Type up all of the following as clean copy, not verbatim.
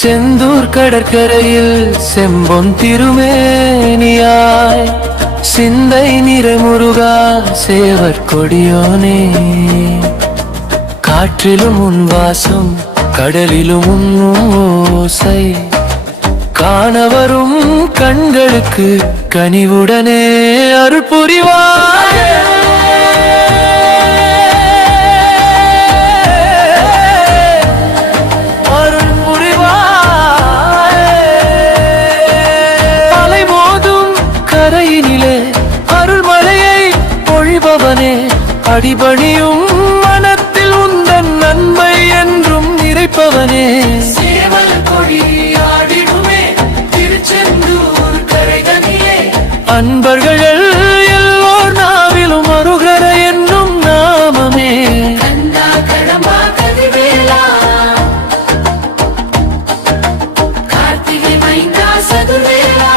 செந்தூர் கடற்கரையில் செம்பொன் திருமேனியாய் சிந்தை நிறைமுருகா சேவர் கொடியோனே காற்றிலும் உன் வாசம் கடலிலும் உன் ஓசை காணவரும் கண்களுக்கு கனிவுடனே அருள் புரிவாய் அடிபணியும் மனத்தில் உந்தன் நன்மை என்றும் நிறைப்பவனே சேவல் கொடியாடிடுமே திருச்செந்தூர் கரைதனியே அன்பர்கள் எல்லோர் நாவிலும் அருகர என்னும் நாமமே கந்தா கடம்பா கதிர்வேலா கார்த்திகை மைந்தா சதுர்வேலா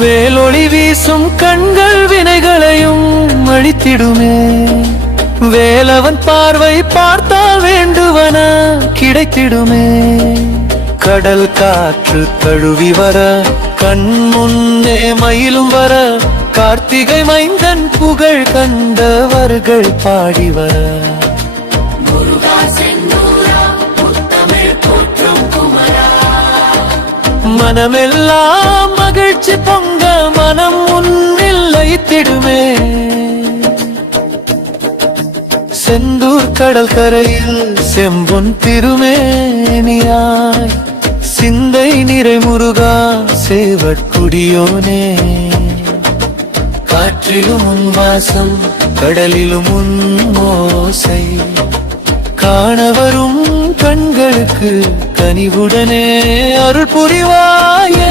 வேலொளி வீசும் கண்கள் வினைகளையும் அழித்திடுமே வேலவன் பார்வை பார்த்தால் வேண்டுவன கிடைத்திடுமே கடல் காற்று தழுவி வர கண் முன்னே மயிலும் வர கார்த்திகை மைந்தன் புகழ் கண்டவர்கள் பாடி வர மனமெல்லாம் மகிழ்ச்சி பொங்க மனம் முன்னில் லயித்திடுமே செந்தூர் கடல் கரையில் செம்பொன் திருமேனியாய் சிந்தை நிறைமுருகா சேவற்குடியோனே காற்றிலும் உன் வாசம் கடலிலும் உன் ஓசை காணவரும் கண்களுக்கு கனிவுடனே அருள் புரிவாயே